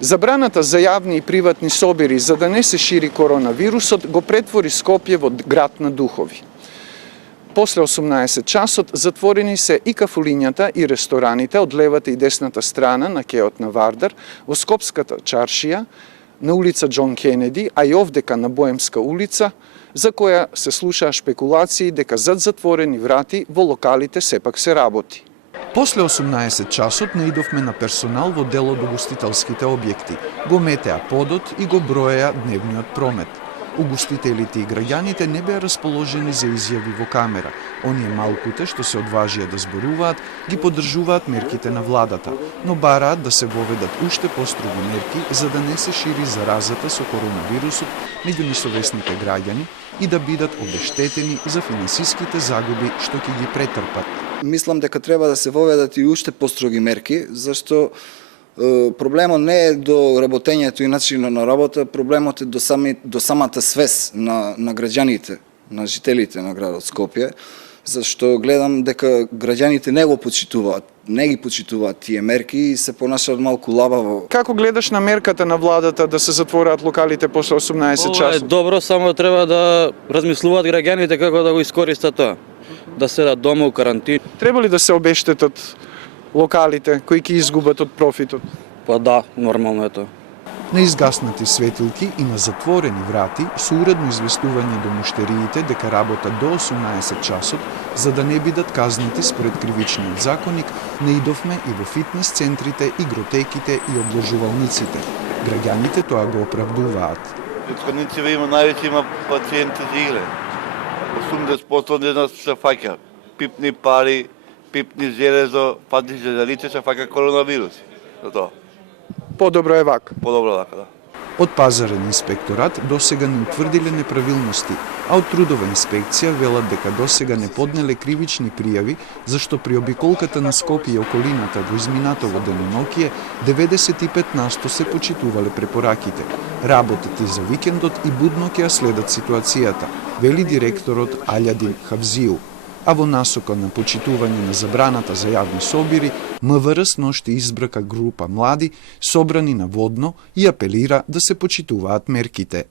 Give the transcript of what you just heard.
Забраната за јавни и приватни собири за да не се шири коронавирусот го претвори Скопје во град на духови. После 18 часот затворени се и кафулињата и рестораните од левата и десната страна на кеот на Вардар, во Скопската чаршија, на улица Џон Кенеди, а и овдека на Боемска улица, за која се слушаа шпекулации дека зад затворени врати во локалите сепак се работи. После 18 часот наидовме на персонал во дел од угостителските објекти. Го метеа подот и го броеа дневниот промет. Угостителите и граѓаните не беа расположени за изјави во камера. Оние малкуте што се одважија да зборуваат, ги поддржуваат мерките на владата, но бараат да се воведат уште построги мерки за да не се шири заразата со коронавирусот меѓу несовесните граѓани и да бидат обештетени за финансиските загуби што ќе ги претрпат. Мислам дека треба да се воведат и уште построги мерки, зашто проблемот не е до работењето и начинот на работа, проблемот е до самата свест на граѓаните, на жителите на градот Скопје, зашто гледам дека граѓаните не ги почитуваат тие мерки и се понашаат малку лабаво. Како гледаш на мерката на владата да се затворат локалите после 18 часот? Ова е добро, само треба да размислуваат граѓаните како да го искористат тоа. Да седат дома у карантин. Треба ли да се обештетат локалите кои ќе изгубат од профитот? Па да, нормално е тоа. На изгаснати светилки и на затворени врати со уредно известување до муштериите дека работат до 18 часот, за да не бидат казнати според кривичниот законник, наидовме и во фитнес центрите, игротеките и обложувалниците. Граѓаните тоа го оправдуваат. Ветерници има највеќе пациенти за игле. 80% не нас се фаќа. Пипни пари, пипни железо, фати за лице се фаќа коронавирус. Затоа. Подобро е вака. Подобро е вака, да. Од пазарен инспекторат досега не утврдиле неправилности, а од трудова инспекција велат дека досега не поднеле кривични пријави, зашто при обиколката на Скопје и околината во изминатово деноноќие 95% се почитувале препораките. Работат и за викендот и будно ќе ја следат ситуацијата, вели директорот Алјадин Хавзиу. А во насока на почитување на забраната за јавни собири, МВР сношти избрака група млади собрани на Водно и апелира да се почитуваат мерките.